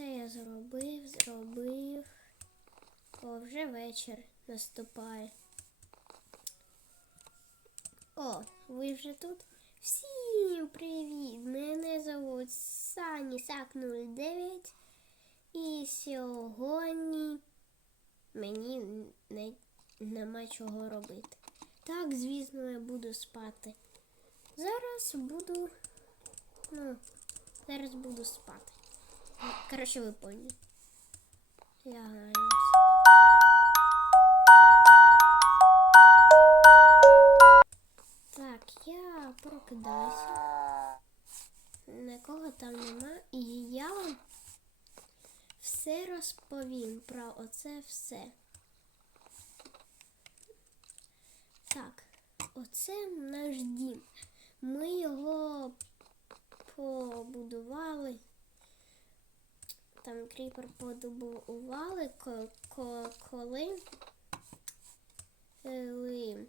Це я зробив, зробив. О, вже вечір наступає. О, ви вже тут? Всім привіт! Мене зовуть Сані Сак 09. І сьогодні мені не, нема чого робити. Так, звісно, я буду спати. Зараз буду. Ну, зараз буду спати. Коротше, ви поняли. Лягаємо. Так, я прокидаюся. Нікого там нема. І я вам все розповім про оце все. Так, оце наш дім. Ми його побудували. Там кріпер ко- коли ми,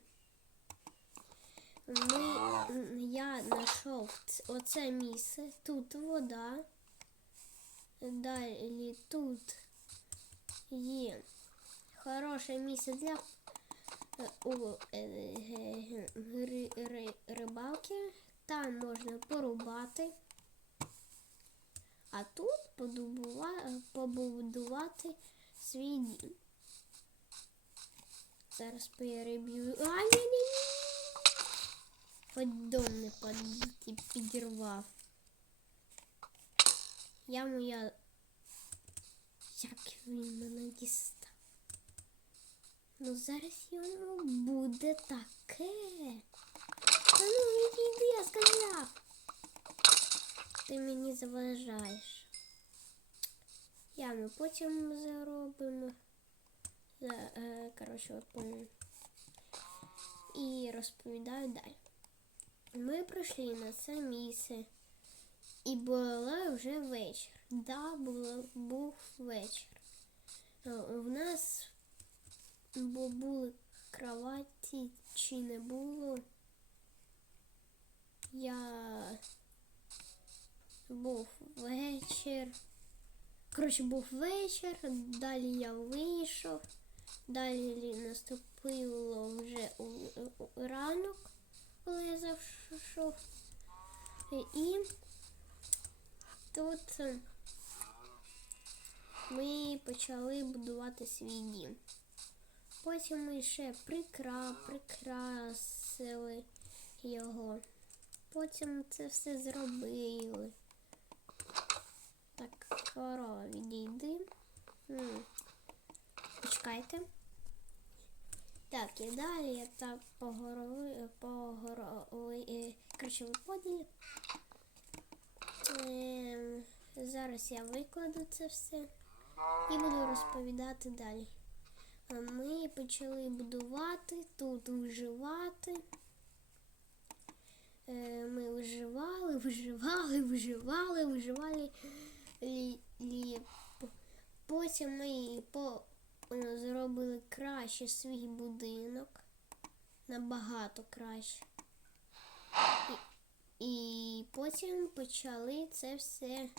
я знайшов оце місце, тут вода, далі тут є хороше місце для е, у, е, е, ри- ри- рибалки, там можна порубати. А тут побудува- побудувати свій дім. Зараз переб'ю. А, ні, ні. Хоть не підірвав. Я моя. Як він мене дістав. Ну зараз йому буде таке. А ну відійди, я сказав. Ти мені заважаєш. Я ми потім заробимо. За, е, коротше, от понял. І розповідаю далі. Ми прийшли на це місце. І було вже вечір. Да, було, був вечір. Е, У нас бо були кроваті чи не було. Я був вечір. Коротше, був вечір, далі я вийшов, далі наступило вже ранок, коли я зайшов. І тут ми почали будувати свій дім. Потім ми ще прикра, прикрасили його. Потім це все зробили. Корова, відійди. Почекайте. Так, і далі я так погорови, е, коротше, виходили. Ем, зараз я викладу це все і буду розповідати далі. Ми почали будувати, тут виживати. Е, Ми виживали, виживали, виживали, виживали. Лі, лі. Потім ми по, е, зробили краще свій будинок. Набагато краще. І, і потім почали це все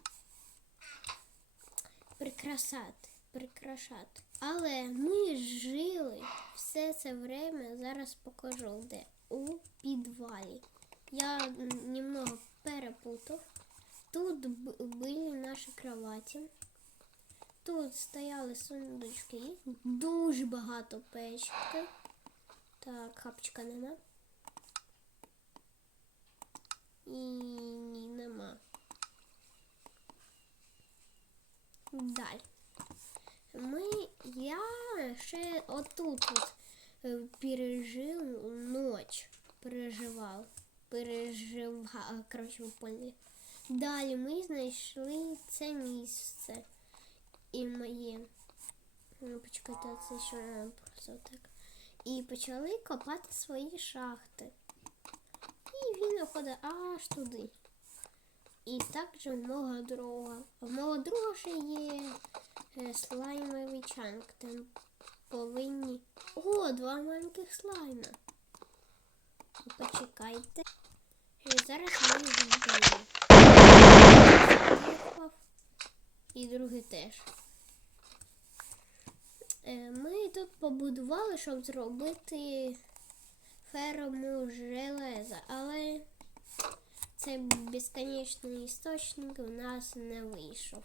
прикрашати. прикрашати. Але ми жили все це время, зараз покажу, де у підвалі. Я немного перепутав. Тут б- були наші кроваті. Тут стояли сундучки. Дуже багато печки. Так, хапчика нема. І ні, нема. Далі. Ми, я ще отут от е, пережив ніч. Переживав. Переживав. Коротше, ви поняли. Далі ми знайшли це місце. І моє. Ну, почекайте, це що просто так. І почали копати свої шахти. І він виходить аж туди. І також в мого друга. В мого друга ще є е, слаймовий чанк. Там повинні. О, два маленьких слайма. Почекайте. І зараз ми їх. І другий теж. Е, Ми тут побудували, щоб зробити ферму железа, але цей безконечний істочник у нас не вийшов.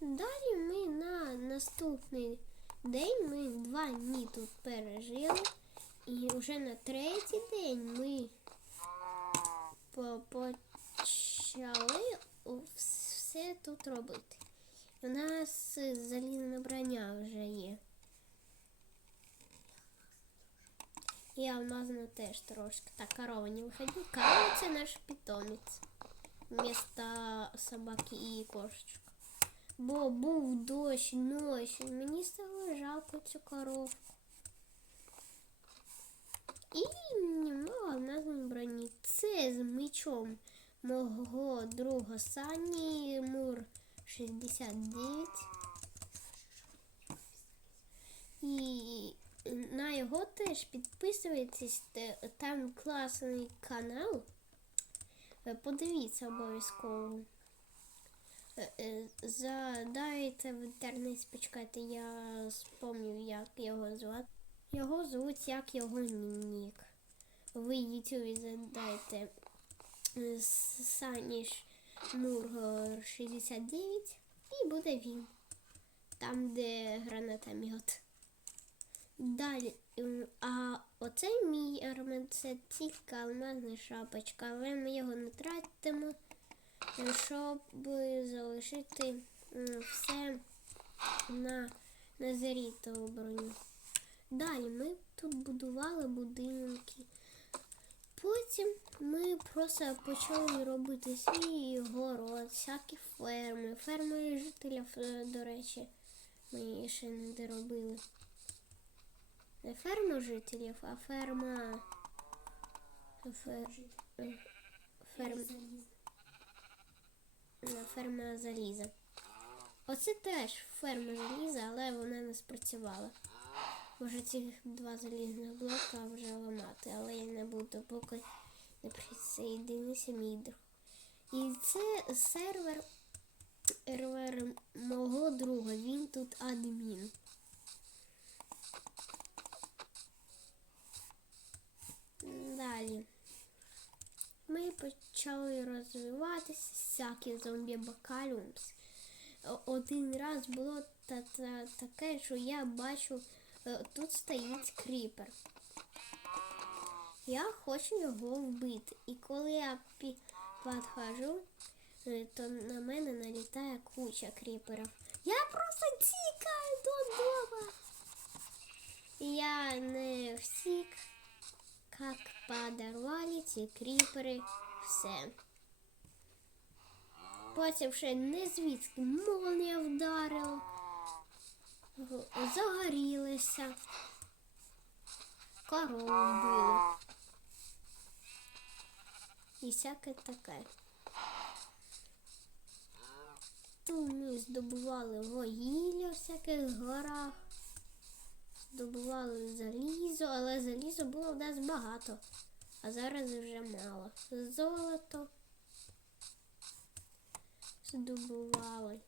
Далі ми на наступний день ми два дні тут пережили. І вже на третій день ми почали все тут робити. У нас залізна броня вже є. І алмазна теж трошки. Так, корова не виходить. Корова це наш питомець. Вместо собаки і кошечка. Бо був дощ, ночі. Мені стало жалко цю коровку. І немного алмазної броні. Це з мечом Мого друга Сані Мур 69. І на його теж підписуйтесь, там класний канал. Е, Подивіться обов'язково. Е, е, Задайте в інтернеті, почекайте, я спомню, як його звати. Його звуть як його нік. Ви Ютубі задайте Саніш Мургор 69 і буде він. Там, де гранатомет. Далі, а оцей мій армент це тільки алмазна шапочка, але ми його не тратимо, е, щоб залишити все на назарітову броню. Далі ми тут будували будинки. Потім ми просто почали робити свій город, всякі ферми. Ферми жителів, е, до речі, ми ще не доробили. Не ферма жителів, а ферма. Фер... е, Ферм... е, Ферма заліза. Оце теж ферма заліза, але вона не спрацювала. Може цих два залізних блока вже ламати, але я не буду, поки не присоєдинився мій друг. І це сервер, сервер мого друга, він тут адмін. Далі. Ми почали розвиватися всякі зомбі бакалюмс. Один раз було та, та, таке, що я бачу, тут стоїть кріпер. Я хочу його вбити. І коли я пі- підходжу, е, то на мене налітає куча кріперів. Я просто тікаю додому. Я не всік, як подарували ці кріпери, все. Потім ще не звідки молнія вдарила, загорілися, корову вбили. І всяке таке. Тут ми здобували вугілля в всяких горах, здобували залізо, але залізо було в нас багато, а зараз вже мало. Золото здобували.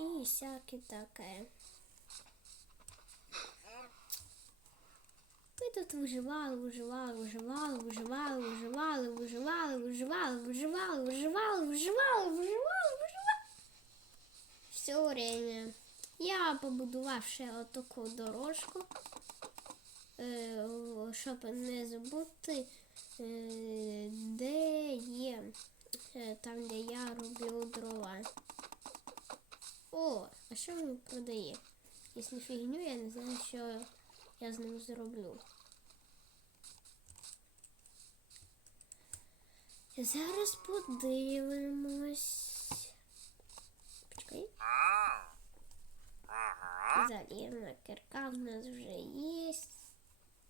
І всяке таке. Ми тут виживали, виживали, виживали, виживали, виживали, виживали, виживали, виживали, виживали, виживали, виживали, виживали. Все время. Я побудував ще отаку дорожку, е, щоб не забути, е, де є е, там, де я роблю дрова. О, а що він продає? Якщо фігню, я не знаю, що я з ним зроблю. Зараз подивимось. Почекай. Залізна кирка в нас вже є.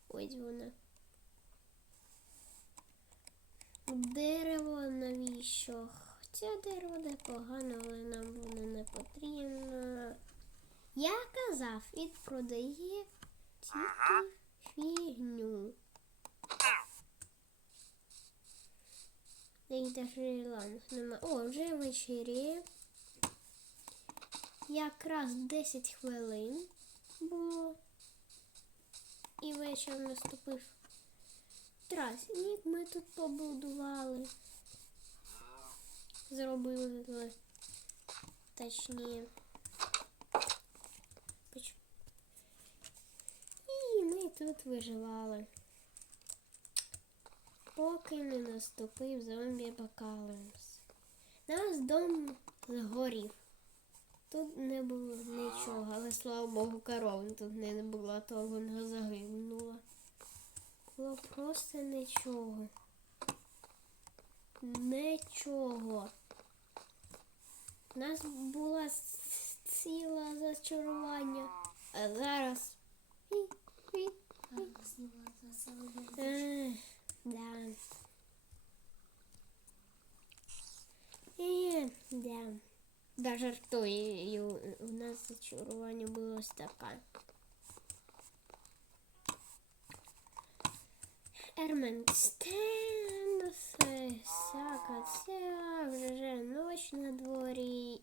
Ось вона. Дерево навіщо? Хоча дерево непогано, але нам воно не потрібно. Я казав, він продає тільки фігню. Їх даже ламп нема. О, вже вечеріє. Якраз 10 хвилин було. І вечір наступив. Трасник ми тут побудували. Зробили точніше. І ми тут виживали. Поки не наступив зомбі апокаліпс. Наш дом згорів. Тут не було нічого, але слава Богу, коров тут не було, а то вона загинула. Було просто нічого. Нічого. У нас була ціла зачарування, а зараз. Ех, Да. Е, да. Даже ртою у нас зачарування було ось таке. Ермен стенд, всяка ця, вже ніч на дворі.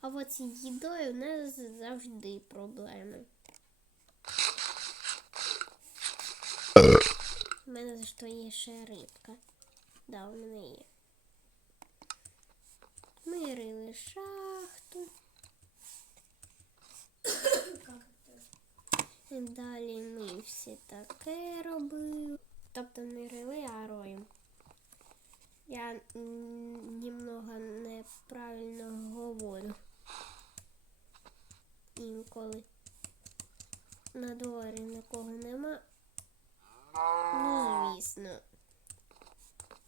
А от з їдою у нас завжди проблеми. У мене зато є ще рибка. Да, у мене є. Ми рили шахту. Далі ми всі таке робили. Тобто не рили, а роємо. Я немного неправильно говорю. Інколи на дворі нікого нема. Ну, звісно.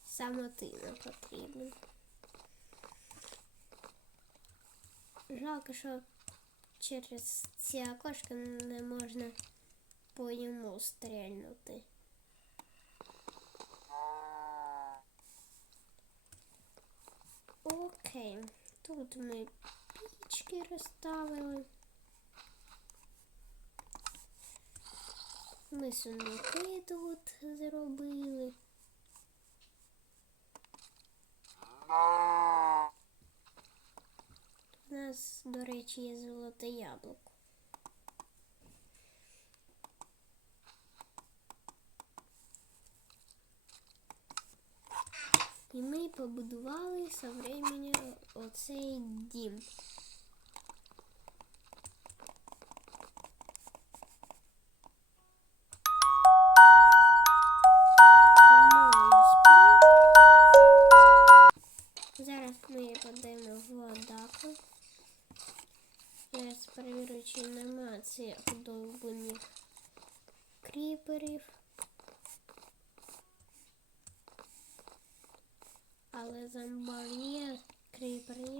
Самотина потрібна. Жалко, що через ці окошка не можна по ньому стрельнути. Окей, тут ми пічки розставили. Ми сундуки тут зробили. У нас, до речі, є золоте яблуко. І ми побудували со временем оцей дім.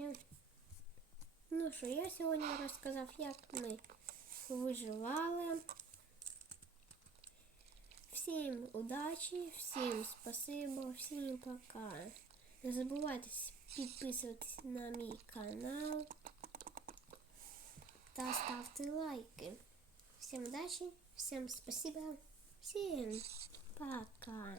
кріпер є. Ну що, я сьогодні розказав, як ми виживали. Всім удачі, всім спасибо, всім пока. Не забувайте підписуватись на мій канал та ставте лайки. Всім удачі, всім спасибо, всім пока.